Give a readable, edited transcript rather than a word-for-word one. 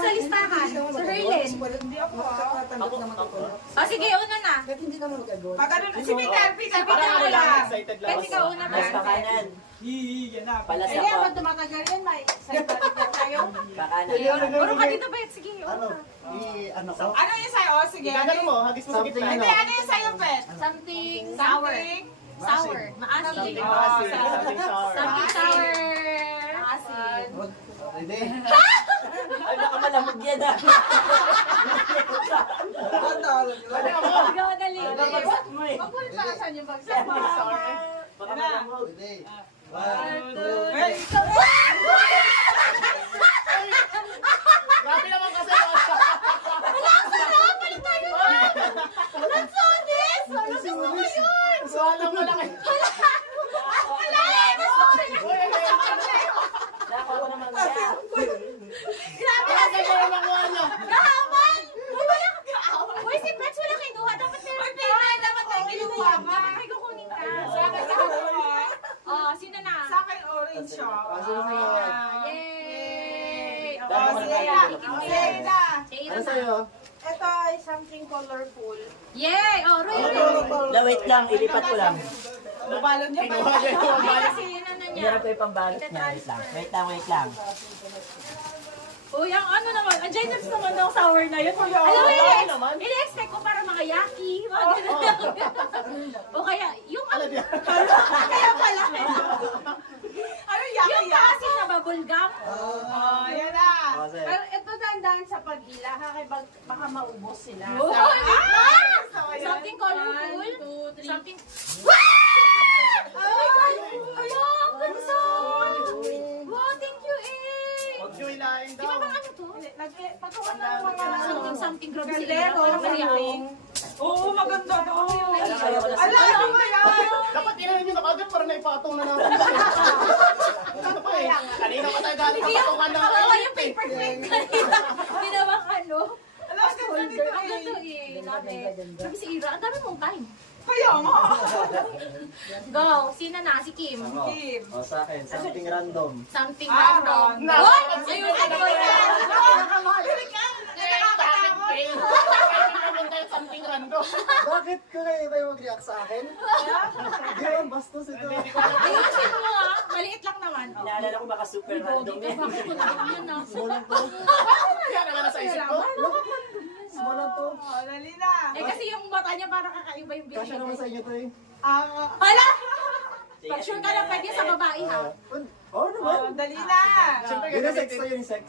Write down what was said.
sa listahan? Sa Herlin. Hindi ako ah. O sige, una na. Hindi naman magagawa. Pag ano, si Peter, Peter, Parang Peter lang. Excited lang Kasi ikaw una Mas ba? kakanan. Yan na. Palas Hindi ako. ako tumatagal yan, may excited tayo. Kakanan. Puro ka dito ba? Sige, Ano? una. Ano ko? Ano yung sa'yo? Oh, sige. Gagano mo, hagis mo sa Something gitna. Hindi, ano yung sa'yo, Pet? Something sour. Something? Sour. Maasim. Something Oh, something sour. Something sour. Asin. Hindi. Ay, baka malamog yan ah. Ikaw, dali. Babagsak mo eh. Huwag mo rin taasan yung bagsak mo. Baka malamog. Hindi. Hey! Grabe naman kasi. Let's do this! Ano gusto ko yun? So, alam mo lang. Nako ko naman siya. Grabe na siya! Gahaman! Uy, si Pets wala kinuha. Dapat meron tayo. Dapat tayo kinuha. Dapat may kukunin ka. Sa akin ka. Oh, sino na? Sa akin orange siya. Yay! Oh, sige na. Sige na. Ano sa'yo? Ito ay something colorful. Yay! Oh, Roy! Na wait lang, ilipat ko lang. Nabalon niya pa. Ay, kasi yun na niya. Hirap ko yung pambalot niya. Wait lang. Wait lang. Uy, ang ano naman, ang generous naman ng sour na yun. Alam mo, ini-expect ko para mga yaki, mga ganun lang. O kaya, yung Kaya pala. Ano yung yaki-yaki? maasim na bubble gum. Oh, yan na. Kasi, Pero ito dandan sa pag-ila, baka maubos sila. Oh, Ah! something colorful. 1, 2, 3. Something... Oh my God! Ala, ang ganda! Wow, thank you, eh! Huwag nyo ilahin Di ba daw. bang ano to? Pagkawan ng mga Something grabe sila. Galdero, Parang something. Oo, maganda to. Alam mo yan. Dapat ilahin nyo na kagad para naipatong na natin. Ano pa eh? Kanina pa tayo galing kapatungan ng Kawawa yung paper plate kanina. Ginawang ano. Alam mo, ganda Holder. dito Ang ganda eh. eh. Grabe. Grabe si Ira. Ang dami mong time. Kaya nga. Go. Sino na? Si Kim. ako. Kim. O sa akin, something random. Something Ah, random. random. What? Ayun, Ayun, ano ayun. yan? Something random. Bakit ka kayo ba yung mag-react sa akin? Hindi naman bastos ito. Ayusin mo ah. Maliit lang naman. Oh. Inaalala ko baka super random Dito, yan. bakit ko na yan ah. Smalan to. Yan naman nasa isip ko. Smalan to. Oh, dali na. Eh kasi yung mata niya parang kakaiba yung Kasya naman sa inyo to eh. Hala! Pag sure ka lang pwede sa babae ha. Oo naman. Dali na. Siyempre, Yun ang sex to, yun yung sex.